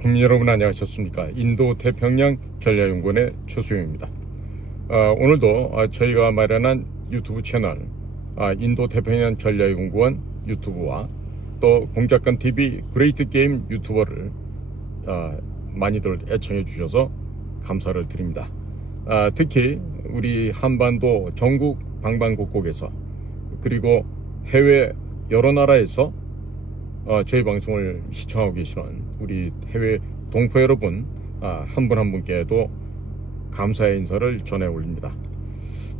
국민 여러분 안녕하셨습니까? 인도 태평양 전략연구원의 최수영입니다. 오늘도 저희가 마련한 유튜브 채널 인도 태평양 전략연구원 유튜브와 또 공작관TV 그레이트 게임 유튜버를 많이들 애청해 주셔서 감사를 드립니다. 특히 우리 한반도 전국 방방곡곡에서 그리고 해외 여러 나라에서 저희 방송을 시청하고 계시는 우리 해외 동포 여러분 한 분 한 분께도 감사의 인사를 전해 올립니다.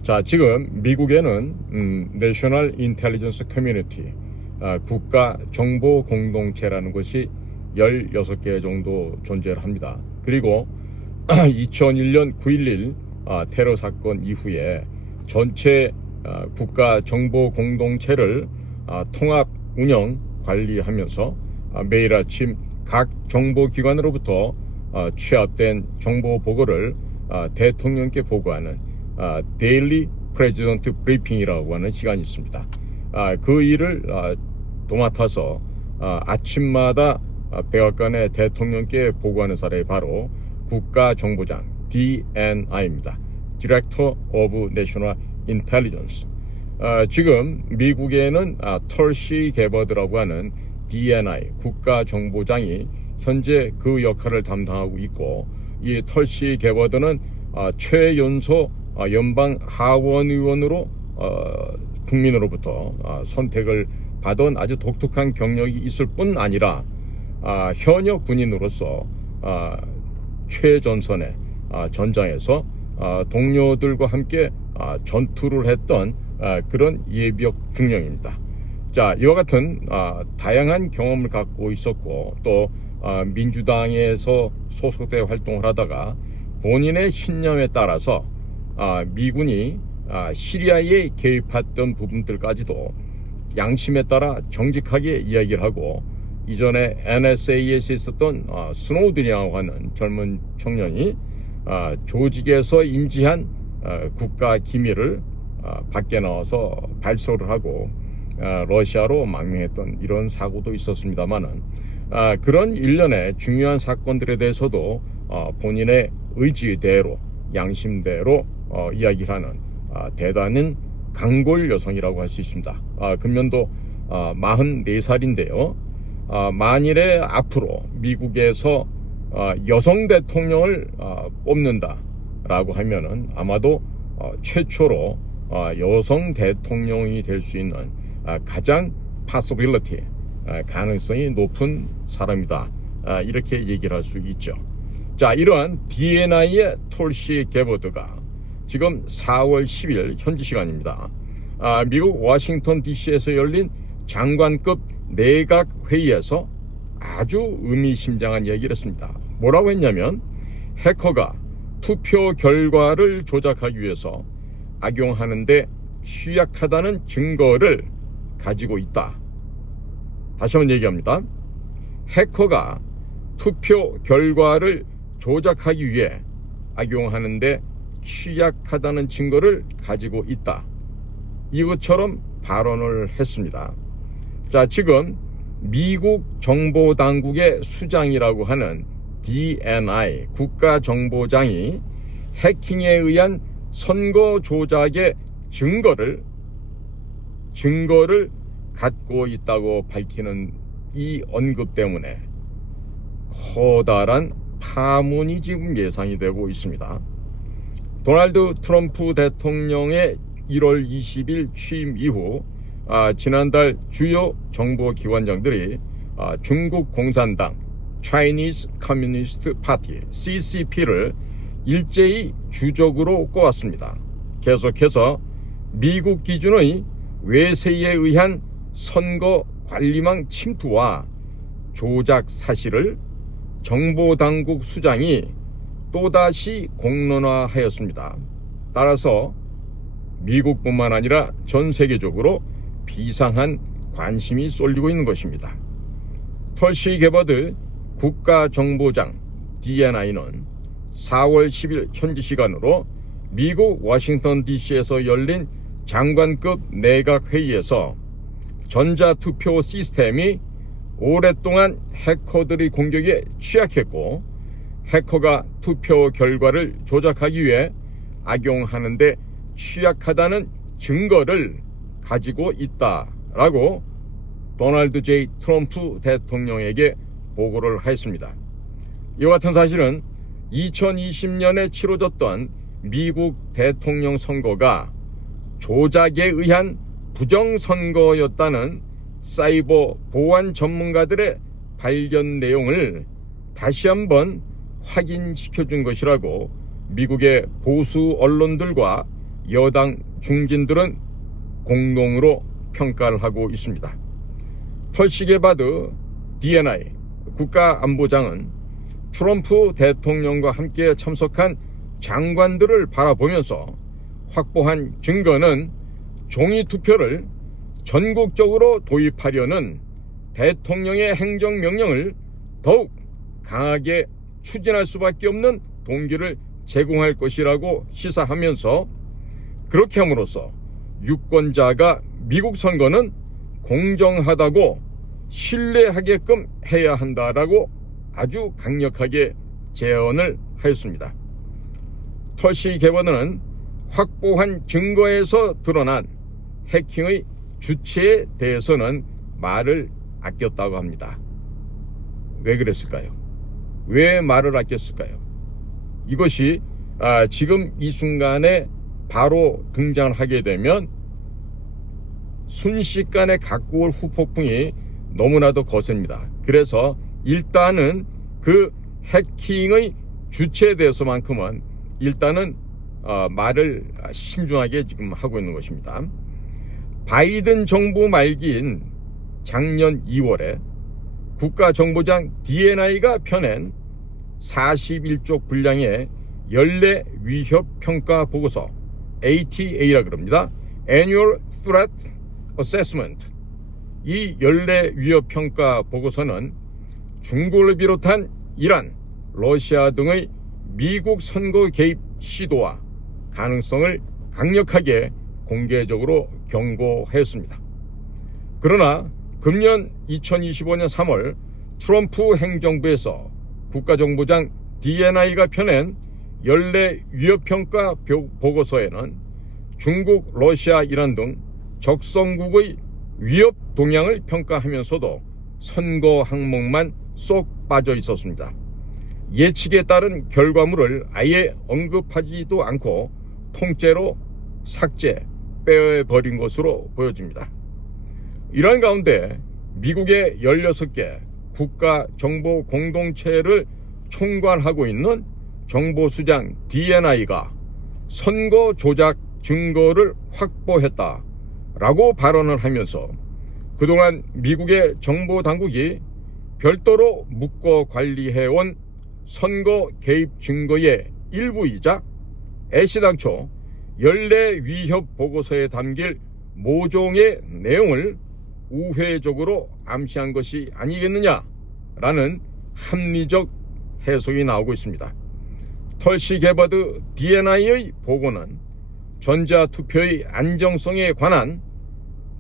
자, 지금 미국에는 National Intelligence Community 국가 정보 공동체라는 것이 16개 정도 존재를 합니다. 그리고 2001년 9.11 테러 사건 이후에 전체 국가 정보 공동체를 통합 운영 관리하면서 매일 아침 각 정보기관으로부터 취합된 정보 보고를 대통령께 보고하는 데일리 프레지던트 브리핑이라고 하는 시간이 있습니다. 그 일을 도맡아서 아침마다 백악관의 대통령께 보고하는 사람이 바로 국가정보장 DNI입니다. Director of National Intelligence. 지금 미국에는 털시 게버드라고 하는 DNI 국가정보장이 현재 그 역할을 담당하고 있고, 이 털시 게버드는 최연소 연방 하원 의원으로 국민으로부터 선택을 받은 아주 독특한 경력이 있을 뿐 아니라 현역 군인으로서 최전선의 전장에서 동료들과 함께 전투를 했던 그런 예비역 중령입니다. 자, 이와 같은 다양한 경험을 갖고 있었고, 또 민주당에서 소속돼 활동을 하다가 본인의 신념에 따라서 미군이 시리아에 개입했던 부분들까지도 양심에 따라 정직하게 이야기를 하고, 이전에 NSA에서 있었던 스노우든이라고 하는 젊은 청년이 조직에서 인지한 국가 기밀을 밖에 나와서 발표를 하고 러시아로 망명했던 이런 사고도 있었습니다만은, 그런 일련의 중요한 사건들에 대해서도 본인의 의지대로 양심대로 이야기를 하는 대단한 강골 여성이라고 할 수 있습니다. 금년도 44살인데요. 만일에 앞으로 미국에서 여성 대통령을 뽑는다라고 하면은 아마도 최초로 여성 대통령이 될 수 있는 가장 possibility 가능성이 높은 사람이다, 이렇게 얘기를 할 수 있죠. 자, 이러한 DNI의 톨시 게버드가 지금 4월 10일 현지 시간입니다. 미국 워싱턴 DC에서 열린 장관급 내각 회의에서 아주 의미심장한 얘기를 했습니다. 뭐라고 했냐면, 해커가 투표 결과를 조작하기 위해서 악용하는데 취약하다는 증거를 가지고 있다. 다시 한번 얘기합니다. 해커가 투표 결과를 조작하기 위해 악용하는데 취약하다는 증거를 가지고 있다. 이것처럼 발언을 했습니다. 자, 지금 미국 정보당국의 수장이라고 하는 DNI 국가정보장이 해킹에 의한 선거 조작의 증거를 갖고 있다고 밝히는 이 언급 때문에 커다란 파문이 지금 예상이 되고 있습니다. 도널드 트럼프 대통령의 1월 20일 취임 이후 지난달 주요 정보기관장들이 중국 공산당 Chinese Communist Party CCP를 일제히 주적으로 꼽았습니다. 계속해서 미국 기준의 외세에 의한 선거 관리망 침투와 조작 사실을 정보당국 수장이 또다시 공론화하였습니다. 따라서 미국뿐만 아니라 전 세계적으로 비상한 관심이 쏠리고 있는 것입니다. 털시 게버드 국가정보장 DNI는 4월 10일 현지 시간으로 미국 워싱턴 DC에서 열린 장관급 내각 회의에서 전자투표 시스템이 오랫동안 해커들의 공격에 취약했고 해커가 투표 결과를 조작하기 위해 악용하는 데 취약하다는 증거를 가지고 있다라고 도널드 J. 트럼프 대통령에게 보고를 하였습니다. 이와 같은 사실은 2020년에 치러졌던 미국 대통령 선거가 조작에 의한 부정선거였다는 사이버 보안 전문가들의 발견 내용을 다시 한번 확인시켜준 것이라고 미국의 보수 언론들과 여당 중진들은 공동으로 평가를 하고 있습니다. 털시 게바드 DNI 국가안보장은 트럼프 대통령과 함께 참석한 장관들을 바라보면서 확보한 증거는 종이투표를 전국적으로 도입하려는 대통령의 행정명령을 더욱 강하게 추진할 수밖에 없는 동기를 제공할 것이라고 시사하면서 그렇게 함으로써 유권자가 미국 선거는 공정하다고 신뢰하게끔 해야 한다라고 아주 강력하게 제언을 하였습니다. 털시 게바드는 확보한 증거에서 드러난 해킹의 주체에 대해서는 말을 아꼈다고 합니다. 왜 그랬을까요? 왜 말을 아꼈을까요? 이것이 지금 이 순간에 바로 등장을 하게 되면 순식간에 갖고 올 후폭풍이 너무나도 거셉니다. 그래서 일단은 그 해킹의 주체에 대해서만큼은 일단은 말을 신중하게 지금 하고 있는 것입니다. 바이든 정부 말기인 작년 2월에 국가정보장 DNI가 펴낸 41쪽 분량의 연례 위협 평가 보고서 ATA라 그럽니다. Annual Threat Assessment. 이 연례 위협 평가 보고서는 중국을 비롯한 이란, 러시아 등의 미국 선거 개입 시도와 가능성을 강력하게 공개적으로 경고하였습니다. 그러나 금년 2025년 3월 트럼프 행정부에서 국가정보장 DNI가 펴낸 연례 위협평가 보고서에는 중국, 러시아, 이란 등 적성국의 위협 동향을 평가하면서도 선거 항목만 쏙 빠져 있었습니다. 예측에 따른 결과물을 아예 언급하지도 않고 통째로 삭제, 빼버린 것으로 보여집니다. 이런 가운데 미국의 16개 국가정보 공동체를 총괄하고 있는 정보수장 DNI가 선거 조작 증거를 확보했다라고 발언을 하면서 그동안 미국의 정보당국이 별도로 묶어 관리해온 선거 개입 증거의 일부이자 애시당초 연례 위협 보고서에 담길 모종의 내용을 우회적으로 암시한 것이 아니겠느냐라는 합리적 해석이 나오고 있습니다. 털시 게바드 DNI의 보고는 전자투표의 안정성에 관한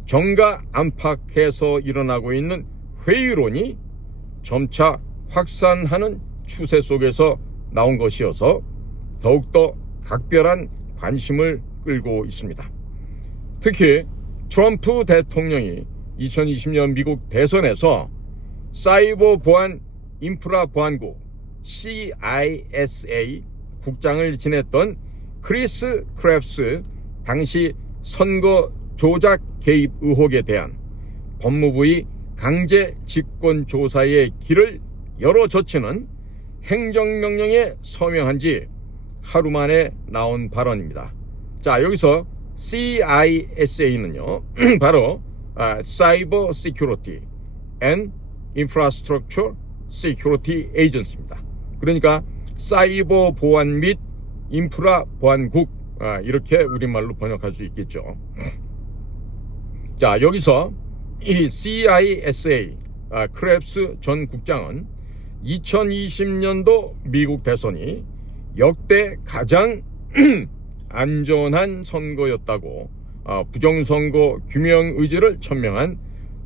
정가 안팎에서 일어나고 있는 회의론이 점차 확산하는 추세 속에서 나온 것이어서 더욱더 각별한 관심을 끌고 있습니다. 특히 트럼프 대통령이 2020년 미국 대선에서 사이버 보안 인프라 보안국 CISA 국장을 지냈던 크리스 크랩스 당시 선거 조작 개입 의혹에 대한 법무부의 강제 직권 조사의 길을 열어젖히는 행정명령에 서명한 지 하루 만에 나온 발언입니다. 자, 여기서 CISA는요 바로 Cyber Security and Infrastructure Security Agency입니다. 그러니까 사이버 보안 및 인프라 보안국, 이렇게 우리말로 번역할 수 있겠죠. 자, 여기서 이 CISA 크랩스 전 국장은 2020년도 미국 대선이 역대 가장 안전한 선거였다고 부정선거 규명 의지를 천명한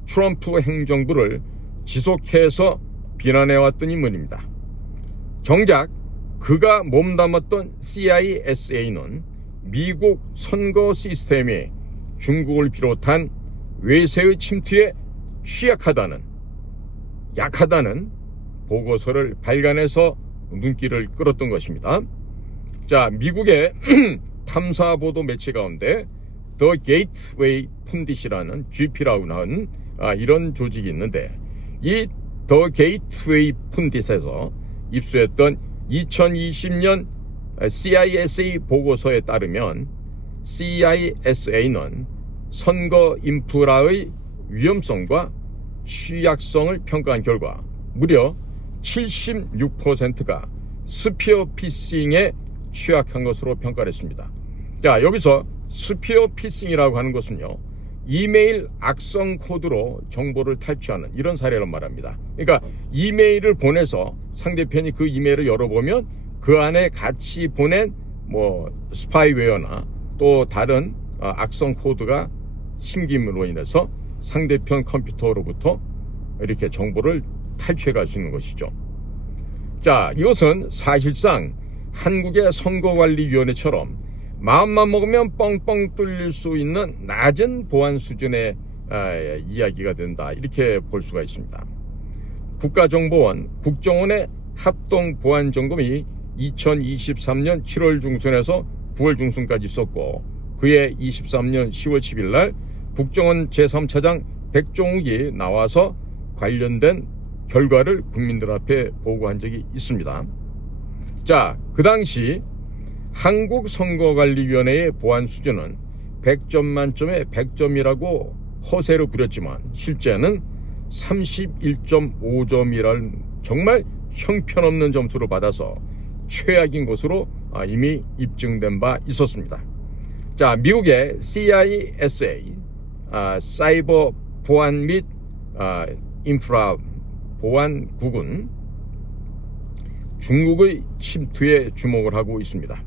트럼프 행정부를 지속해서 비난해왔던 인물입니다. 정작 그가 몸담았던 CISA는 미국 선거 시스템이 중국을 비롯한 외세의 침투에 약하다는 보고서를 발간해서 눈길을 끌었던 것입니다. 자, 미국의 탐사보도 매체 가운데 The Gateway 푼딧이라는 GP라고 나온 이런 조직이 있는데, 이 The Gateway 푼딧에서 입수했던 2020년 CISA 보고서에 따르면 CISA는 선거 인프라의 위험성과 취약성을 평가한 결과 무려 76%가 스피어 피싱에 취약한 것으로 평가를 했습니다. 자, 여기서 스피어 피싱이라고 하는 것은요, 이메일 악성 코드로 정보를 탈취하는 이런 사례를 말합니다. 그러니까 이메일을 보내서 상대편이 그 이메일을 열어보면 그 안에 같이 보낸 스파이웨어나 또 다른 악성 코드가 심김으로 인해서 상대편 컴퓨터로부터 이렇게 정보를 탈취해 갈 수 있는 것이죠. 자, 이것은 사실상 한국의 선거관리위원회처럼 마음만 먹으면 뻥뻥 뚫릴 수 있는 낮은 보안 수준의 이야기가 된다, 이렇게 볼 수가 있습니다. 국가정보원, 국정원의 합동보안점검이 2023년 7월 중순에서 9월 중순까지 있었고, 그해 23년 10월 10일 날 국정원 제3차장 백종욱이 나와서 관련된 결과를 국민들 앞에 보고한 적이 있습니다. 자, 그 당시 한국선거관리위원회의 보안 수준은 100점 만점에 100점이라고 허세로 부렸지만 실제는 31.5점이라는 정말 형편없는 점수를 받아서 최악인 것으로 이미 입증된 바 있었습니다. 자, 미국의 CISA 사이버 보안 및 인프라 보안국은 중국의 침투에 주목을 하고 있습니다.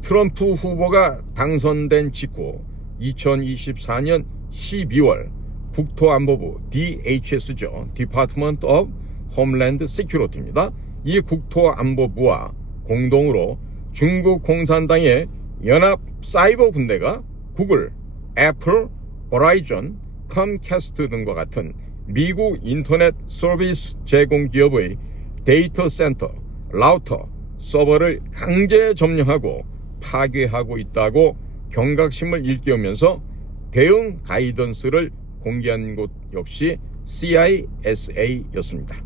트럼프 후보가 당선된 직후 2024년 12월 국토안보부 DHS죠. Department of Homeland Security입니다. 이 국토안보부와 공동으로 중국 공산당의 연합 사이버 군대가 구글, 애플, 버라이전, 컴캐스트 등과 같은 미국 인터넷 서비스 제공 기업의 데이터 센터, 라우터, 서버를 강제 점령하고 파괴하고 있다고 경각심을 일깨우면서 대응 가이던스를 공개한 곳 역시 CISA였습니다.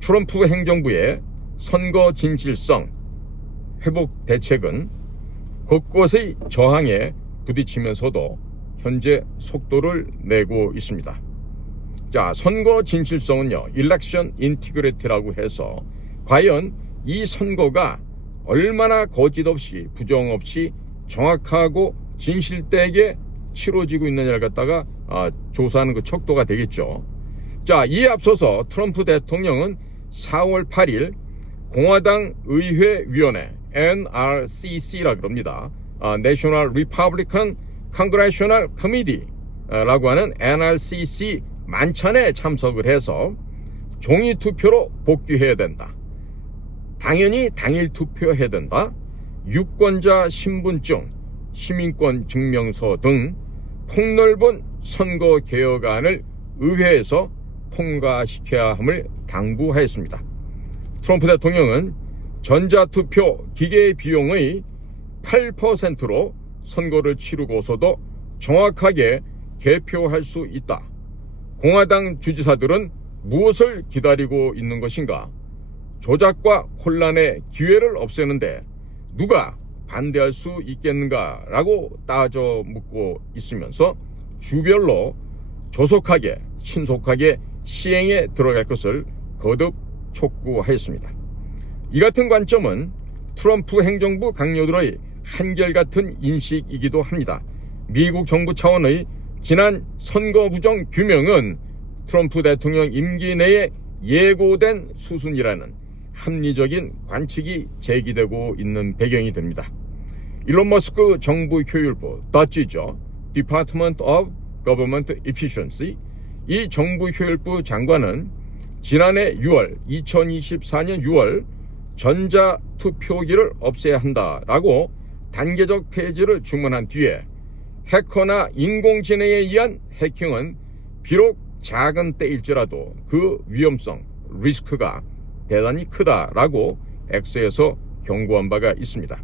트럼프 행정부의 선거 진실성 회복 대책은 곳곳의 저항에 부딪히면서도 현재 속도를 내고 있습니다. 자, 선거 진실성은요, Election Integrity라고 해서 과연 이 선거가 얼마나 거짓 없이 부정 없이 정확하고 진실되게 치러지고 있느냐를 갖다가 조사하는 그 척도가 되겠죠. 자, 이에 앞서서 트럼프 대통령은 4월 8일 공화당 의회위원회 NRCC라 그럽니다. National Republican Congressional Committee라고 하는 NRCC 만찬에 참석을 해서 종이 투표로 복귀해야 된다. 당연히 당일 투표해야 된다. 유권자 신분증, 시민권 증명서 등 폭넓은 선거 개혁안을 의회에서 통과시켜야 함을 당부하였습니다. 트럼프 대통령은 전자투표 기계 비용의 8%로 선거를 치르고서도 정확하게 개표할 수 있다. 공화당 주지사들은 무엇을 기다리고 있는 것인가? 조작과 혼란의 기회를 없애는데 누가 반대할 수 있겠는가라고 따져 묻고 있으면서 주별로 조속하게 신속하게 시행에 들어갈 것을 거듭 촉구하였습니다. 이 같은 관점은 트럼프 행정부 강요들의 한결같은 인식이기도 합니다. 미국 정부 차원의 지난 선거 부정 규명은 트럼프 대통령 임기 내에 예고된 수순이라는 합리적인 관측이 제기되고 있는 배경이 됩니다. 일론 머스크 정부 효율부, DOGE죠. Department of Government Efficiency, 이 정부효율부 장관은 지난해 2024년 6월 전자투표기를 없애야 한다라고 단계적 폐지를 주문한 뒤에 해커나 인공지능에 의한 해킹은 비록 작은 때일지라도 그 위험성, 리스크가 대단히 크다라고 X에서 경고한 바가 있습니다.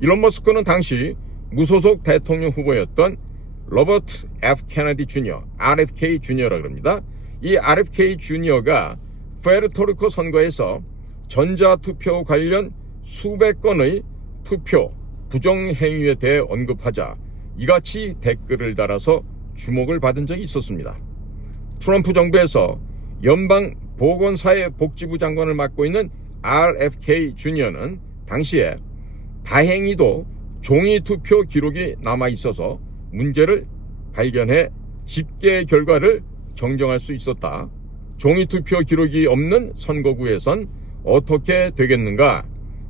일론 머스크는 당시 무소속 대통령 후보였던 로버트 F. 케네디 주니어, RFK 주니어라고 합니다. 이 RFK 주니어가 푸에르토리코 선거에서 전자투표 관련 수백 건의 투표 부정행위에 대해 언급하자 이같이 댓글을 달아서 주목을 받은 적이 있었습니다. 트럼프 정부에서 연방보건사회복지부 장관을 맡고 있는 RFK 주니어는 당시에 다행히도 종이투표 기록이 남아있어서 문제를 발견해 집계 결과를 정정할 수 있었다. 종이투표 기록이 없는 선거구에선 어떻게 되겠는가?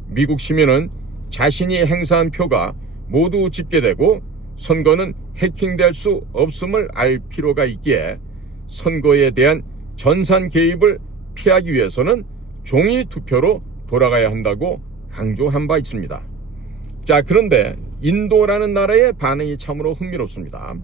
미국 시민은 자신이 행사한 표가 모두 집계되고 선거는 해킹될 수 없음을 알 필요가 있기에 선거에 대한 전산 개입을 피하기 위해서는 종이투표로 돌아가야 한다고 강조한 바 있습니다. 자, 그런데 인도라는 나라의 반응이 참으로 흥미롭습니다.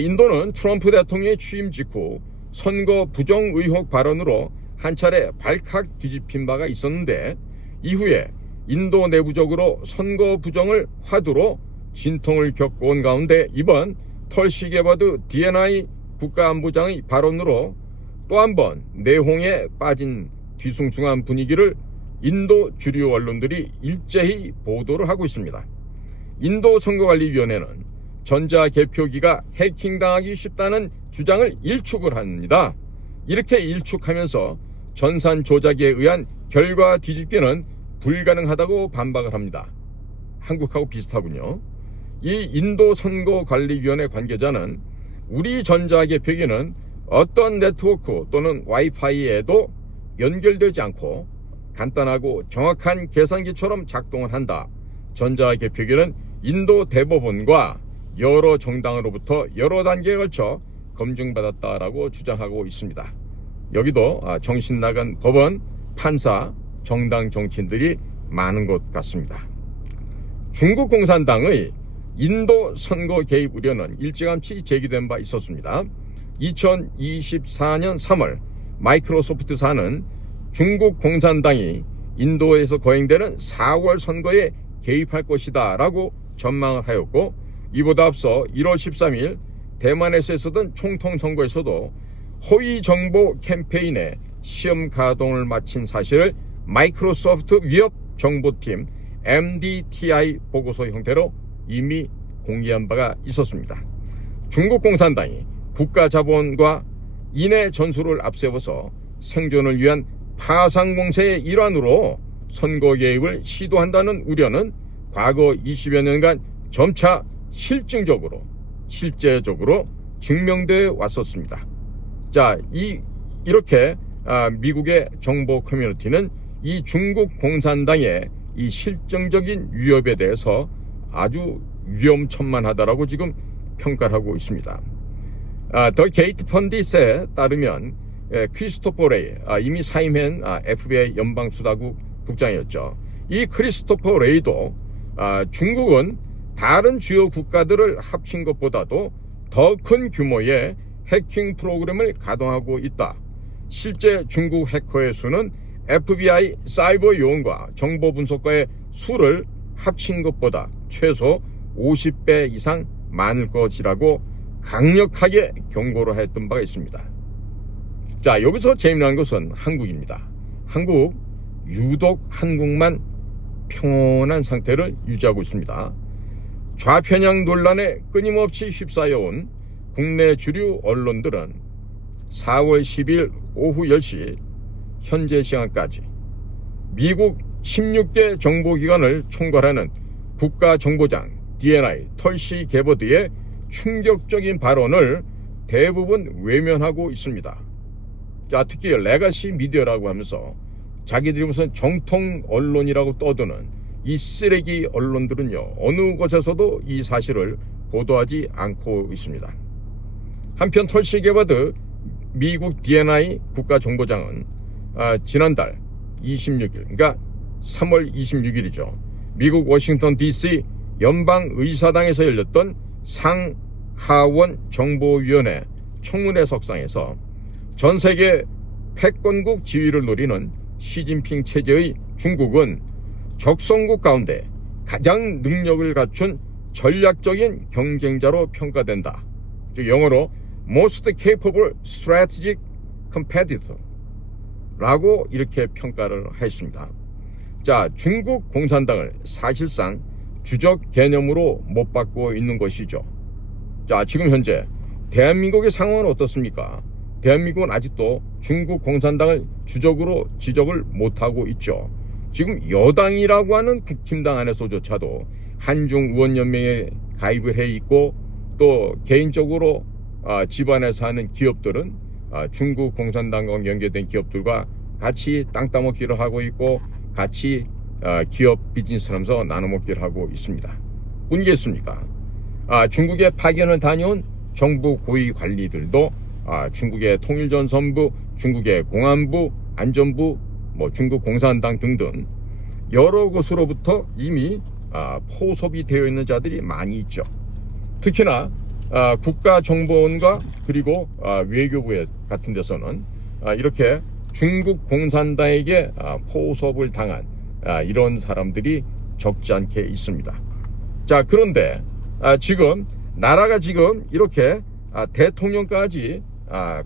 인도는 트럼프 대통령의 취임 직후 선거 부정 의혹 발언으로 한 차례 발칵 뒤집힌 바가 있었는데 이후에 인도 내부적으로 선거 부정을 화두로 진통을 겪어온 가운데 이번 털시 게버드 DNI 국가안보장의 발언으로 또 한 번 내홍에 빠진 뒤숭숭한 분위기를 인도 주류 언론들이 일제히 보도를 하고 있습니다. 인도 선거관리위원회는 전자개표기가 해킹당하기 쉽다는 주장을 일축을 합니다. 이렇게 일축하면서 전산 조작에 의한 결과 뒤집기는 불가능하다고 반박을 합니다. 한국하고 비슷하군요. 이 인도 선거관리위원회 관계자는 우리 전자개표기는 어떤 네트워크 또는 와이파이에도 연결되지 않고 간단하고 정확한 계산기처럼 작동을 한다. 전자개표기는 인도 대법원과 여러 정당으로부터 여러 단계에 걸쳐 검증받았다라고 주장하고 있습니다. 여기도 정신나간 법원, 판사, 정당 정치인들이 많은 것 같습니다. 중국 공산당의 인도 선거 개입 우려는 일찌감치 제기된 바 있었습니다. 2024년 3월 마이크로소프트사는 중국 공산당이 인도에서 거행되는 4월 선거에 개입할 것이다 라고 전망을 하였고, 이보다 앞서 1월 13일 대만에서 있었던 총통 선거에서도 허위 정보 캠페인에 시험 가동을 마친 사실을 마이크로소프트 위협 정보팀 MDTI 보고서 형태로 이미 공개한 바가 있었습니다. 중국 공산당이 국가 자본과 인해 전술을 앞세워서 생존을 위한 파상 공세의 일환으로 선거 개입을 시도한다는 우려는 과거 20여 년간 점차 실제적으로 증명되어 왔었습니다. 자, 이렇게 미국의 정보 커뮤니티는 이 중국 공산당의 이 실증적인 위협에 대해서 아주 위험천만하다라고 지금 평가를 하고 있습니다. 더 게이트 펀디스에 따르면 크리스토퍼 레이, 이미 사임한 FBI 연방수사국 국장이었죠. 이 크리스토퍼 레이도 중국은 다른 주요 국가들을 합친 것보다도 더 큰 규모의 해킹 프로그램을 가동하고 있다. 실제 중국 해커의 수는 FBI 사이버 요원과 정보 분석가의 수를 합친 것보다 최소 50배 이상 많을 것이라고 강력하게 경고를 했던 바가 있습니다. 자, 여기서 재미난 것은 한국입니다. 한국 유독 한국만 평온한 상태를 유지하고 있습니다. 좌편향 논란에 끊임없이 휩싸여온 국내 주류 언론들은 4월 10일 오후 10시 현재 시간까지 미국 16개 정보기관을 총괄하는 국가정보장 DNI 털시 게버드의 충격적인 발언을 대부분 외면하고 있습니다. 자, 특히 레가시 미디어라고 하면서 자기들이 무슨 정통 언론이라고 떠드는 이 쓰레기 언론들은요, 어느 곳에서도 이 사실을 보도하지 않고 있습니다. 한편 털시 게버드 미국 DNI 국가정보장은 지난달 26일, 그러니까 3월 26일이죠. 미국 워싱턴 DC 연방의사당에서 열렸던 상하원 정보위원회 청문회 석상에서 전 세계 패권국 지위를 노리는 시진핑 체제의 중국은 적성국 가운데 가장 능력을 갖춘 전략적인 경쟁자로 평가된다. 즉 영어로 Most Capable Strategic Competitor 라고 이렇게 평가를 했습니다. 자, 중국 공산당을 사실상 주적 개념으로 못 받고 있는 것이죠. 자, 지금 현재 대한민국의 상황은 어떻습니까? 대한민국은 아직도 중국 공산당을 주적으로 지적을 못하고 있죠. 지금 여당이라고 하는 국힘당 안에서조차도 한중 의원연맹에 가입을 해 있고, 또 개인적으로 집안에서 하는 기업들은 중국 공산당과 연계된 기업들과 같이 땅 따먹기를 하고 있고, 같이 기업 비즈니스를 하면서 나눠먹기를 하고 있습니다. 뿐이겠습니까? 중국에 파견을 다녀온 정부 고위 관리들도 중국의 통일전선부, 중국의 공안부, 안전부, 중국 공산당 등등 여러 곳으로부터 이미 포섭이 되어 있는 자들이 많이 있죠. 특히나 국가정보원과 그리고 외교부 같은 데서는 이렇게 중국 공산당에게 포섭을 당한 이런 사람들이 적지 않게 있습니다. 자, 그런데 지금 나라가 지금 이렇게 대통령까지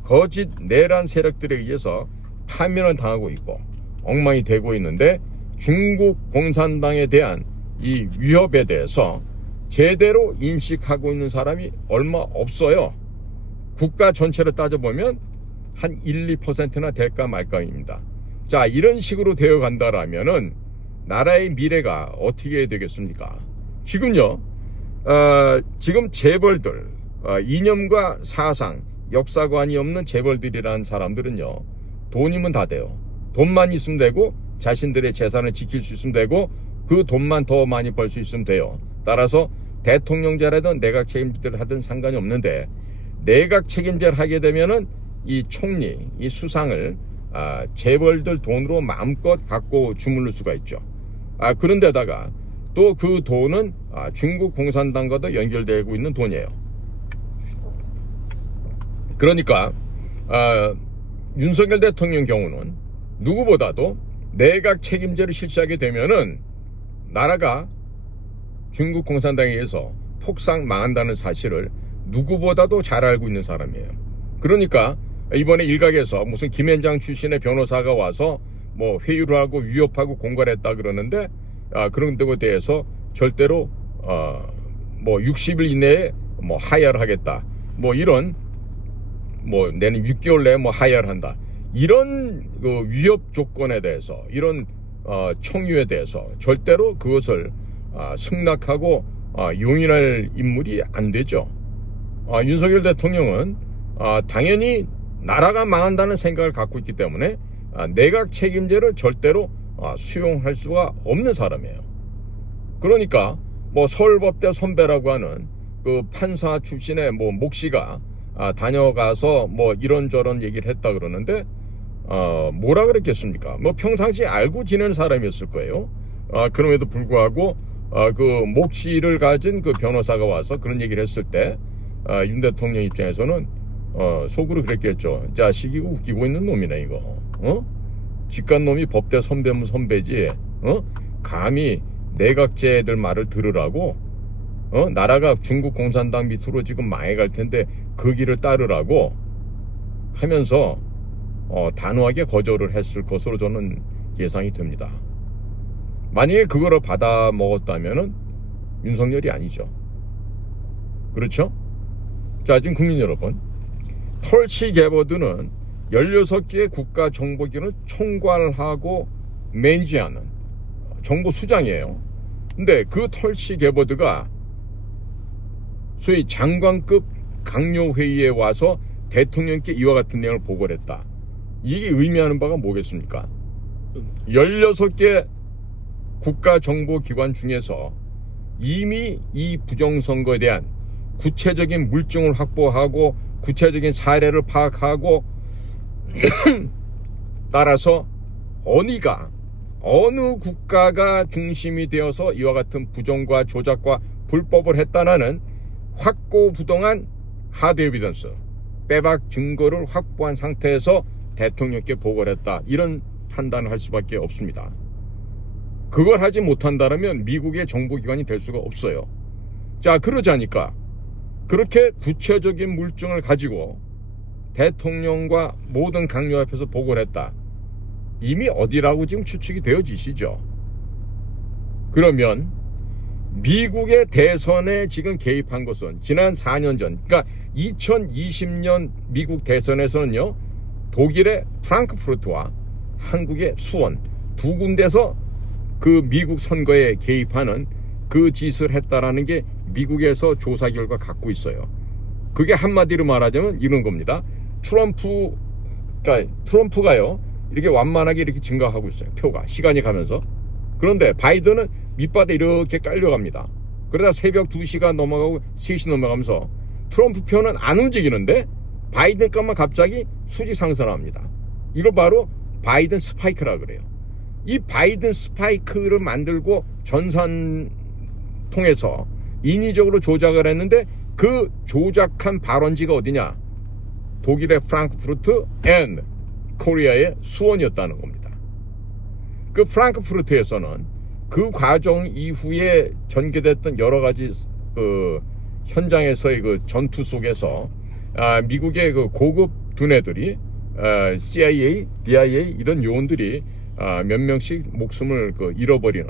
거짓 내란 세력들에 의해서 파면을 당하고 있고 엉망이 되고 있는데, 중국 공산당에 대한 이 위협에 대해서 제대로 인식하고 있는 사람이 얼마 없어요. 국가 전체를 따져보면 한 1, 2%나 될까 말까입니다. 자, 이런 식으로 되어 간다라면은 나라의 미래가 어떻게 되겠습니까? 지금요, 지금 재벌들, 이념과 사상, 역사관이 없는 재벌들이라는 사람들은요, 돈이면 다 돼요. 돈만 있으면 되고, 자신들의 재산을 지킬 수 있으면 되고, 그 돈만 더 많이 벌 수 있으면 돼요. 따라서 대통령제라든 내각 책임자를 하든 상관이 없는데, 내각 책임자를 하게 되면은 이 총리, 이 수상을 재벌들 돈으로 마음껏 갖고 주물를 수가 있죠. 그런데다가 또 그 돈은 중국 공산당과도 연결되고 있는 돈이에요. 그러니까 윤석열 대통령 경우는 누구보다도 내각 책임제를 실시하게 되면은 나라가 중국 공산당에 의해서 폭삭 망한다는 사실을 누구보다도 잘 알고 있는 사람이에요. 그러니까 이번에 일각에서 무슨 김앤장 출신의 변호사가 와서 회유를 하고 위협하고 공갈했다 그러는데, 그런 데에 대해서 절대로 60일 이내에 하야를 하겠다, 이런 내는 6개월 내에 하야를 한다, 이런 그 위협 조건에 대해서, 이런 청유에 대해서 절대로 그것을 승낙하고 용인할 인물이 안 되죠. 윤석열 대통령은 당연히 나라가 망한다는 생각을 갖고 있기 때문에 내각 책임제를 절대로 수용할 수가 없는 사람이에요. 그러니까 서울법대 선배라고 하는 그 판사 출신의 몫이가 다녀가서 이런저런 얘기를 했다 그러는데, 뭐라 그랬겠습니까? 평상시에 알고 지내는 사람이었을 거예요. 그럼에도 불구하고 그 몫이를 가진 그 변호사가 와서 그런 얘기를 했을 때 윤 대통령 입장에서는 속으로 그랬겠죠. 자식이 웃기고 있는 놈이네 이거. 직간 놈이 법대 선배면 선배지. 감히 내각제 애들 말을 들으라고. 나라가 중국 공산당 밑으로 지금 망해갈 텐데 그 길을 따르라고 하면서 단호하게 거절을 했을 것으로 저는 예상이 됩니다. 만약에 그거를 받아 먹었다면은 윤석열이 아니죠. 그렇죠? 자, 지금 국민 여러분, 털시 게버드는 16개의 국가정보기관을 총괄하고 맨지하는 정보수장이에요. 근데 그 털시 게버드가 소위 장관급 강요회의에 와서 대통령께 이와 같은 내용을 보고를 했다. 이게 의미하는 바가 뭐겠습니까? 16개 국가정보기관 중에서 이미 이 부정선거에 대한 구체적인 물증을 확보하고 구체적인 사례를 파악하고 따라서 어느 국가가 중심이 되어서 이와 같은 부정과 조작과 불법을 했다는 확고부동한 하드 에비던스, 빼박 증거를 확보한 상태에서 대통령께 보고를 했다, 이런 판단을 할 수밖에 없습니다. 그걸 하지 못한다면 미국의 정보기관이 될 수가 없어요. 자, 그러자니까 그렇게 구체적인 물증을 가지고 대통령과 모든 강요 앞에서 보고를 했다. 이미 어디라고 지금 추측이 되어지시죠. 그러면 미국의 대선에 지금 개입한 것은 지난 4년 전, 그러니까 2020년 미국 대선에서는요, 독일의 프랑크푸르트와 한국의 수원 두 군데서 그 미국 선거에 개입하는 그 짓을 했다라는 게 미국에서 조사 결과 갖고 있어요. 그게 한마디로 말하자면 이런 겁니다. 트럼프가요, 이렇게 완만하게 이렇게 증가하고 있어요. 표가 시간이 가면서. 그런데 바이든은 밑바닥에 이렇게 깔려갑니다. 그러다 새벽 2시가 넘어가고 3시 넘어가면서 트럼프 표는 안 움직이는데 바이든 것만 갑자기 수지 상승합니다. 이걸 바로 바이든 스파이크라 그래요. 이 바이든 스파이크를 만들고 전산 통해서 인위적으로 조작을 했는데 그 조작한 발원지가 어디냐? 독일의 프랑크푸르트 앤 코리아의 수원이었다는 겁니다. 그 프랑크푸르트에서는 그 과정 이후에 전개됐던 여러 가지 그 현장에서의 그 전투 속에서 미국의 그 고급 두뇌들이 CIA, DIA 이런 요원들이 몇 명씩 목숨을 잃어버리는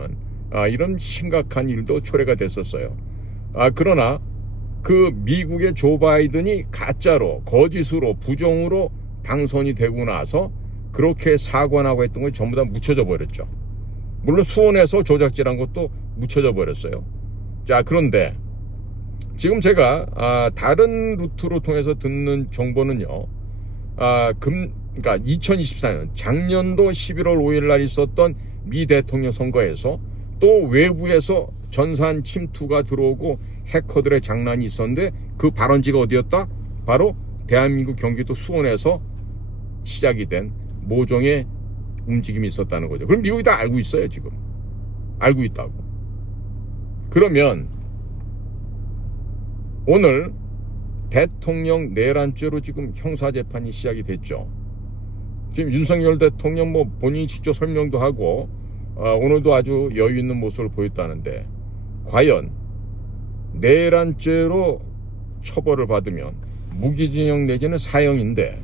이런 심각한 일도 초래가 됐었어요. 그러나 그 미국의 조 바이든이 가짜로, 거짓으로, 부정으로 당선이 되고 나서 그렇게 사관하고 했던 걸 전부 다 묻혀져 버렸죠. 물론 수원에서 조작질한 것도 묻혀져 버렸어요. 자, 그런데 지금 제가 다른 루트로 통해서 듣는 정보는요, 그러니까 2024년 작년도 11월 5일 날 있었던 미 대통령 선거에서 또 외부에서 전산 침투가 들어오고 해커들의 장난이 있었는데 그 발원지가 어디였다? 바로 대한민국 경기도 수원에서 시작이 된 모종의 움직임이 있었다는 거죠. 그럼 미국이 다 알고 있어요. 지금 알고 있다고. 그러면 오늘 대통령 내란죄로 지금 형사재판이 시작이 됐죠. 지금 윤석열 대통령 본인이 직접 설명도 하고 오늘도 아주 여유 있는 모습을 보였다는데, 과연 내란죄로 처벌을 받으면 무기징역 내지는 사형인데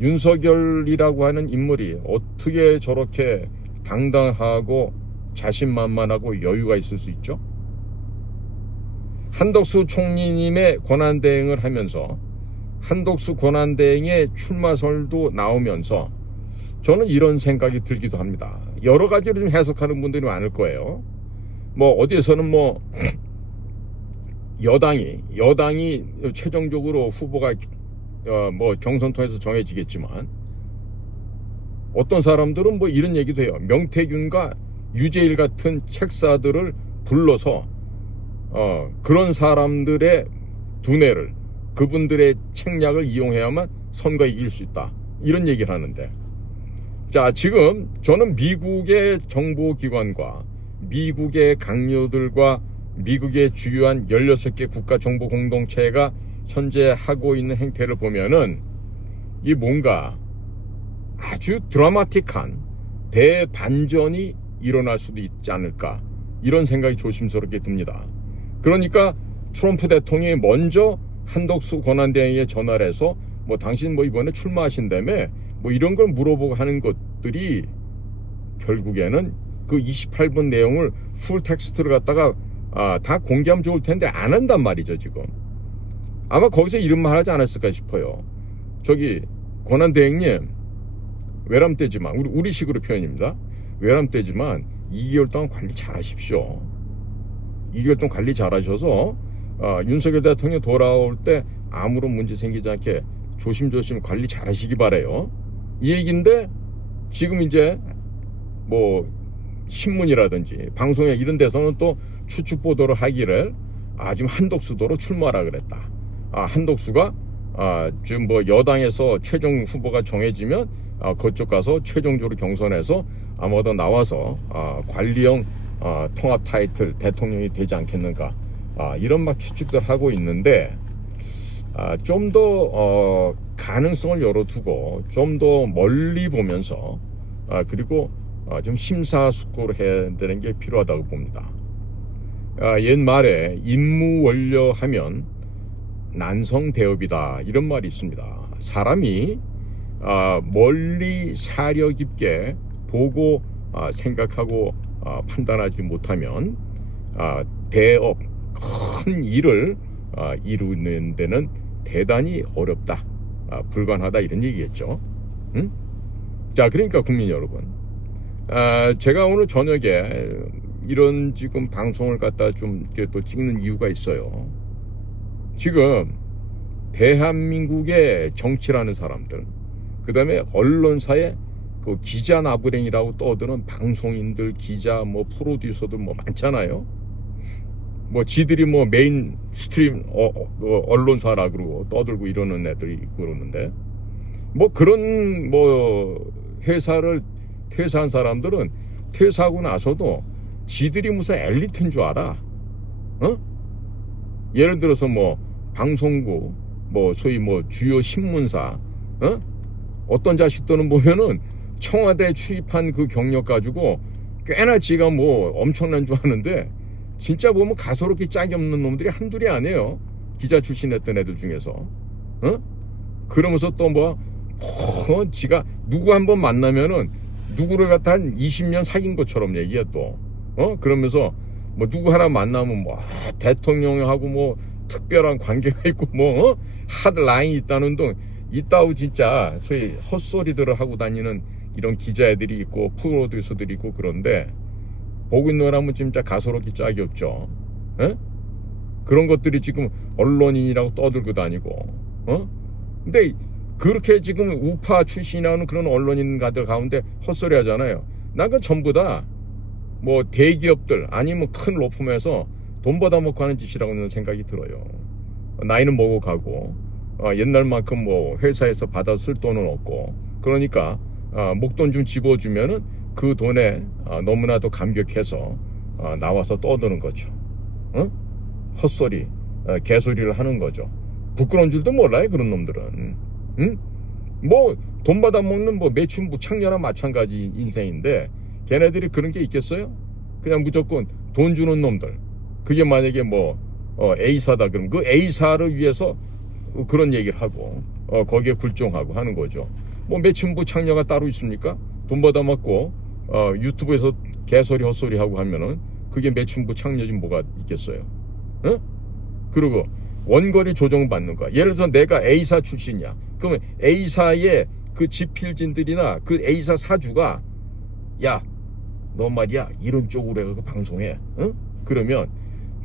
윤석열이라고 하는 인물이 어떻게 저렇게 당당하고 자신만만하고 여유가 있을 수 있죠? 한덕수 총리님의 권한대행을 하면서 한덕수 권한대행의 출마설도 나오면서 저는 이런 생각이 들기도 합니다. 여러 가지로 좀 해석하는 분들이 많을 거예요. 어디에서는 여당이 최종적으로 후보가 경선 통해서 정해지겠지만, 어떤 사람들은 이런 얘기도 해요. 명태균과 유재일 같은 책사들을 불러서 그런 사람들의 두뇌를, 그분들의 책략을 이용해야만 선거에 이길 수 있다, 이런 얘기를 하는데, 자, 지금 저는 미국의 정보기관과 미국의 강요들과 미국의 주요한 16개 국가정보공동체가 현재 하고 있는 행태를 보면은 이 뭔가 아주 드라마틱한 대반전이 일어날 수도 있지 않을까, 이런 생각이 조심스럽게 듭니다. 그러니까 트럼프 대통령이 먼저 한덕수 권한대행에 전화를 해서 당신 이번에 출마하신다며 이런 걸 물어보고 하는 것들이 결국에는 그 28분 내용을 풀 텍스트를 갖다가 다 공개하면 좋을 텐데 안 한단 말이죠. 지금 아마 거기서 이런 말 하지 않았을까 싶어요. 저기 권한대행님, 외람되지만, 우리식으로 표현입니다. 외람되지만 2개월 동안 관리 잘 하십시오. 2개월 동안 관리 잘 하셔서 윤석열 대통령 돌아올 때 아무런 문제 생기지 않게 조심조심 관리 잘 하시기 바래요. 이 얘기인데 지금 이제 신문이라든지 방송에 이런 데서는 또 추측 보도를 하기를 지금 한덕수도로 출마하라 그랬다. 한덕수가 지금 뭐 여당에서 최종 후보가 정해지면 그쪽 가서 최종적으로 경선해서 아마도 나와서 관리형 통합 타이틀 대통령이 되지 않겠는가, 이런 막 추측들 하고 있는데, 좀 더 가능성을 열어두고 좀 더 멀리 보면서 그리고 좀 심사숙고를 해야 되는 게 필요하다고 봅니다. 옛말에 임무원료하면 난성대업이다, 이런 말이 있습니다. 사람이 멀리 사려 깊게 보고 생각하고 판단하지 못하면 대업, 큰 일을 이루는 데는 대단히 어렵다, 불가능하다, 이런 얘기겠죠. 응? 자, 그러니까 국민 여러분, 제가 오늘 저녁에 이런 지금 방송을 갖다 좀 이렇게 또 찍는 이유가 있어요. 지금 대한민국의 정치라는 사람들, 그 다음에 언론사의 그 기자 나부랭이라고 떠드는 방송인들, 기자, 뭐 프로듀서들 뭐 많잖아요. 뭐 지들이 뭐 메인 스트림 언론사라 그러고 떠들고 이러는 애들이 있고 그러는데, 뭐 그런 뭐 회사를 퇴사한 사람들은 퇴사하고 나서도 지들이 무슨 엘리트인 줄 알아. 예를 들어서 뭐 방송국, 뭐 소위 뭐 주요 신문사, 어떤 자식들은 보면은 청와대 출입한 그 경력 가지고 꽤나 지가 뭐 엄청난 줄 아는데, 진짜 보면 가소롭게 짝이 없는 놈들이 한둘이 아니에요. 기자 출신 했던 애들 중에서. 그러면서 또 뭐 지가 누구 한번 만나면은 누구를 갖다 한 20년 사귄 것처럼 얘기해 또. 그러면서 뭐 누구 하나 만나면 뭐 대통령하고 뭐 특별한 관계가 있고 뭐 하드 라인이 있다는 등 이따우 진짜 소위 헛소리들을 하고 다니는 이런 기자애들이 있고 프로듀서들이 있고, 그런데 보고 있는 거라면 진짜 가소롭기 짝이 없죠. 그런 것들이 지금 언론인이라고 떠들고 다니고, 근데 그렇게 지금 우파 출신이라는 그런 언론인가들 가운데 헛소리 하잖아요. 난 그 전부 다 뭐 대기업들 아니면 큰 로펌에서 돈 받아먹고 하는 짓이라고는 생각이 들어요. 나이는 먹어가고 옛날만큼 뭐 회사에서 받아 쓸 돈은 없고, 그러니까 목돈 좀 집어주면은 그 돈에 너무나도 감격해서 나와서 떠드는 거죠. 헛소리, 개소리를 하는 거죠. 부끄러운 줄도 몰라요, 그런 놈들은. 뭐 돈 받아먹는 뭐 매춘부 창녀나 마찬가지 인생인데, 걔네들이 그런 게 있겠어요? 그냥 무조건 돈 주는 놈들. 그게 만약에 뭐 A사다 그러면 그 A사를 위해서 그런 얘기를 하고 거기에 굴종하고 하는 거죠. 뭐 매춘부 창녀가 따로 있습니까? 돈 받아먹고 유튜브에서 개소리 헛소리 하고 하면은 그게 매춘부 창녀지 뭐가 있겠어요? 그리고 원거리 조정 받는 거야. 예를 들어서 내가 A사 출신이야. 그러면 A사의 그 지필진들이나 그 A사 사주가, 야, 너 말이야 이런 쪽으로 해서 방송해. 그러면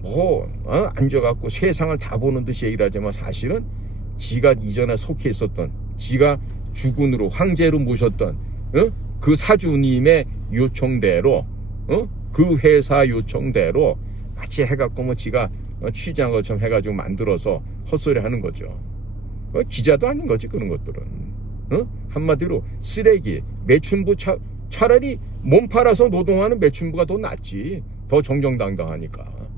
뭐 앉아갖고 세상을 다 보는 듯이 얘기를 하지만, 사실은 지가 이전에 속해 있었던, 지가 주군으로 황제로 모셨던 그 사주님의 요청대로, 그 회사 요청대로 마치 해갖고 뭐 지가 취재한 것처럼 해가지고 만들어서 헛소리 하는 거죠. 기자도 아닌 거지 그런 것들은. 한마디로 쓰레기, 매춘부. 차라리 몸 팔아서 노동하는 매춘부가 더 낫지. 더 정정당당하니까.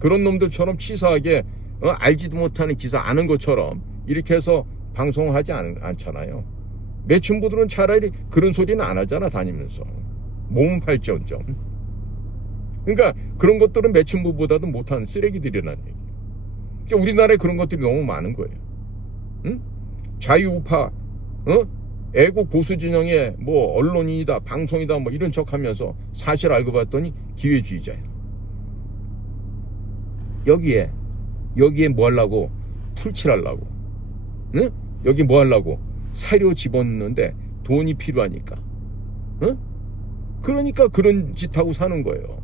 그런 놈들처럼 치사하게 알지도 못하는 기사 아는 것처럼 이렇게 해서 방송하지 않잖아요. 매춘부들은 차라리 그런 소리는 안 하잖아, 다니면서. 몸 팔지언정. 그러니까 그런 것들은 매춘부보다도 못하는 쓰레기들이라는 얘기. 그러니까 우리나라에 그런 것들이 너무 많은 거예요. 자유우파, 애국 보수 진영의 뭐 언론인이다, 방송이다, 뭐 이런 척하면서 사실 알고 봤더니 기회주의자예요. 여기에 뭐 하려고? 풀칠하려고. 여기 뭐 하려고? 사료 집어넣는데 돈이 필요하니까. 그러니까 그런 짓 하고 사는 거예요.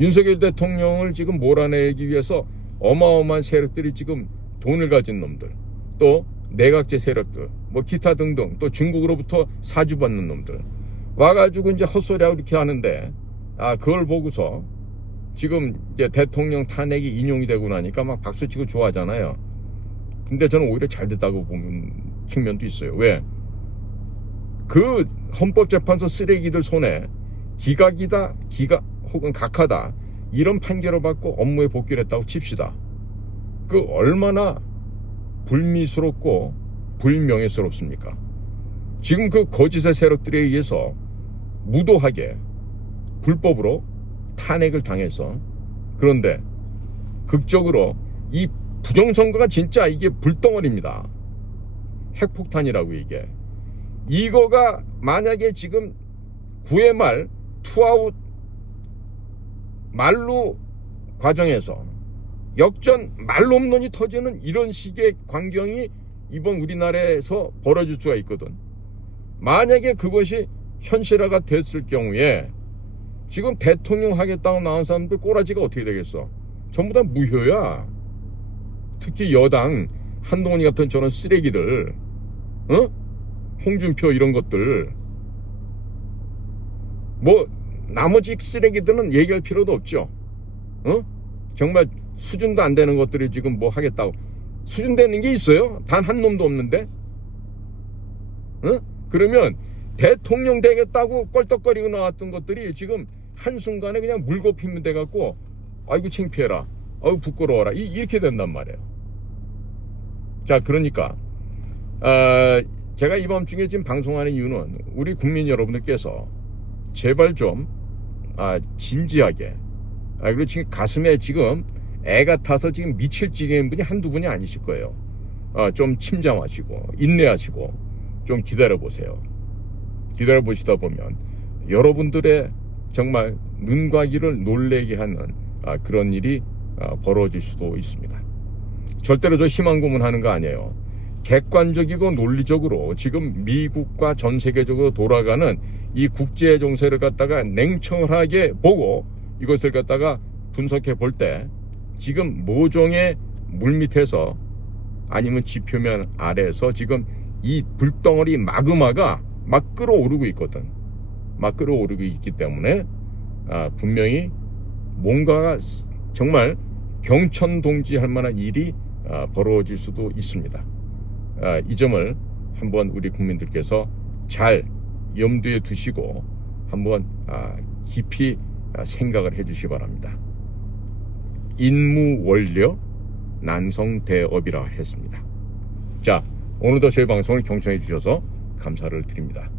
윤석열 대통령을 지금 몰아내기 위해서 어마어마한 세력들이 지금 돈을 가진 놈들, 또 내각제 세력들, 뭐 기타 등등, 또 중국으로부터 사주받는 놈들 와가지고 이제 헛소리하고 이렇게 하는데, 그걸 보고서 지금 이제 대통령 탄핵이 인용이 되고 나니까 막 박수치고 좋아하잖아요. 근데 저는 오히려 잘 됐다고 보는 측면도 있어요. 왜? 그 헌법재판소 쓰레기들 손에 기각이다, 혹은 각하다 이런 판결을 받고 업무에 복귀를 했다고 칩시다. 그 얼마나 불미스럽고 불명예스럽습니까? 지금 그 거짓의 세력들에 의해서 무도하게 불법으로 탄핵을 당해서, 그런데 극적으로 이 부정선거가 진짜 이게 불덩어리입니다. 핵폭탄이라고 이게. 이거가 만약에 지금 9회 말 투아웃 말로 과정에서 역전 말로 홈런이 터지는 이런 식의 광경이 이번 우리나라에서 벌어질 수가 있거든. 만약에 그것이 현실화가 됐을 경우에 지금 대통령 하겠다고 나온 사람들 꼬라지가 어떻게 되겠어? 전부 다 무효야. 특히 여당 한동훈이 같은 저런 쓰레기들, 홍준표 이런 것들, 뭐 나머지 쓰레기들은 얘기할 필요도 없죠. 정말 수준도 안 되는 것들이 지금 뭐 하겠다고. 수준되는 게 있어요? 단 한 놈도 없는데? 그러면 대통령 되겠다고 껄떡거리고 나왔던 것들이 지금 한순간에 그냥 물거품이 돼갖고 아이고 창피해라, 아이고 부끄러워라, 이렇게 된단 말이에요. 자, 그러니까 제가 이번 중에 지금 방송하는 이유는 우리 국민 여러분들께서 제발 좀 진지하게, 그리고 지금 가슴에 지금 애가 타서 지금 미칠 지경인 분이 한두 분이 아니실 거예요. 좀 침잠하시고 인내하시고 좀 기다려보세요. 기다려보시다 보면 여러분들의 정말 눈과 귀를 놀래게 하는 그런 일이 벌어질 수도 있습니다. 절대로 저 희망 고문하는 거 아니에요. 객관적이고 논리적으로 지금 미국과 전 세계적으로 돌아가는 이 국제 정세를 갖다가 냉철하게 보고 이것을 갖다가 분석해 볼 때 지금 모종의 물밑에서 아니면 지표면 아래에서 지금 이 불덩어리 마그마가 막 끓어오르고 있거든. 막 끓어오르고 있기 때문에 분명히 뭔가가 정말 경천동지할 만한 일이 벌어질 수도 있습니다. 이 점을 한번 우리 국민들께서 잘 염두에 두시고 한번 깊이 생각을 해주시기 바랍니다. 인무원료 난성대업이라 했습니다. 자, 오늘도 저희 방송을 경청해 주셔서 감사를 드립니다.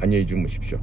안녕히 주무십시오.